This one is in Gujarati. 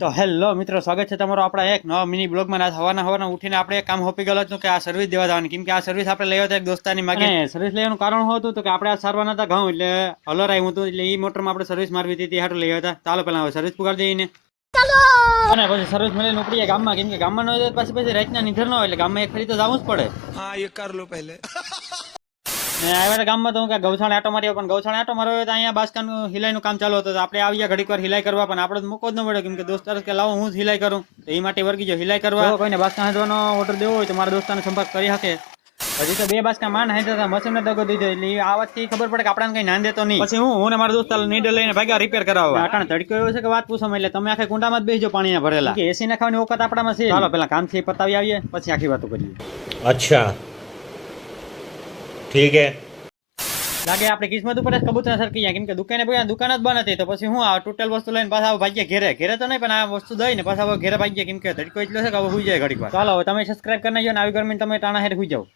તો હેલો મિત્રો સ્વાગત છે તમારો આપણા એક નવા મિની બ્લોગમાં. ના હવાના હવાના ઉઠીને આપણે એક કામ હોપી ગયેલો હતું કે આ સર્વિસ દેવા જવાની. કેમ કે આ સર્વિસ આપણે લેવા હતા એક દોસ્તાની માગી. સર્વિસ લેવાનું કારણ હતું તો કે આપણે આ સારવાના હતા ઘઉં એટલે હલર આવ્યું હતું એટલે એ મોટરમાં આપણે સર્વિસ મારવી હતી હાટું લેવા હતા. ચાલો પેલા હવે સર્વિસ પુગાડી દઈને અને પછી સર્વિસ મળીને ઉપડીએ ગામમાં. કેમ કે ગામમાં ન હોય તો પછી પછી રાતના નિધર ન હોય એટલે ગામમાં એક ફરી તો જવું જ પડે. હા એ કર લો પહેલે. ને આવ્યા ગામમાં તો કરું. એ માટે વર્ગી જો હિલાઈ સંપર્ક કરી શકે હજી તો બે બાસકા માં હાંધતા હતા મશીનને દગો દીધો એટલે આ વાતથી ખબર પડે કે કઈ નાન દેતો પછી હું મારા દોસ્તાર નીડે લઈને ભાગ્યા રિપેર કરાવવા. અટાણ તડકો છે કે વાત પૂછો એટલે તમે આખે કુંડામાં જ બેસજો પાણીના એસી નાખવાની વખત આપણામાં છે. ચાલો પેલા કામથી આવીએ પછી આખી વાતો કરીએ. અચ્છા. ઠીક હે. લાગે આપણે કિસ્મત ઉપર જ કબૂતર સરકી ગયા કેમ કે દુકાને ભાઈ દુકાન જ બંધ હતી. તો પછી હું આ ટોટલ વસ્તુ લઈને પાછા ભાગ્ય ઘેરે. ઘેરે તો નહીં, પણ આ વસ્તુ દઈને પાછા ઘેરે ભાગ્ય. કેમ કે ધડકો એટલો છે કે હવે સુઈ જાય ઘડીક ચાલો તમે સબસ્ક્રાઇબ કરી નાખજો ને આવી ગરમી તમે ટાણા હેર સુઈ જાઓ.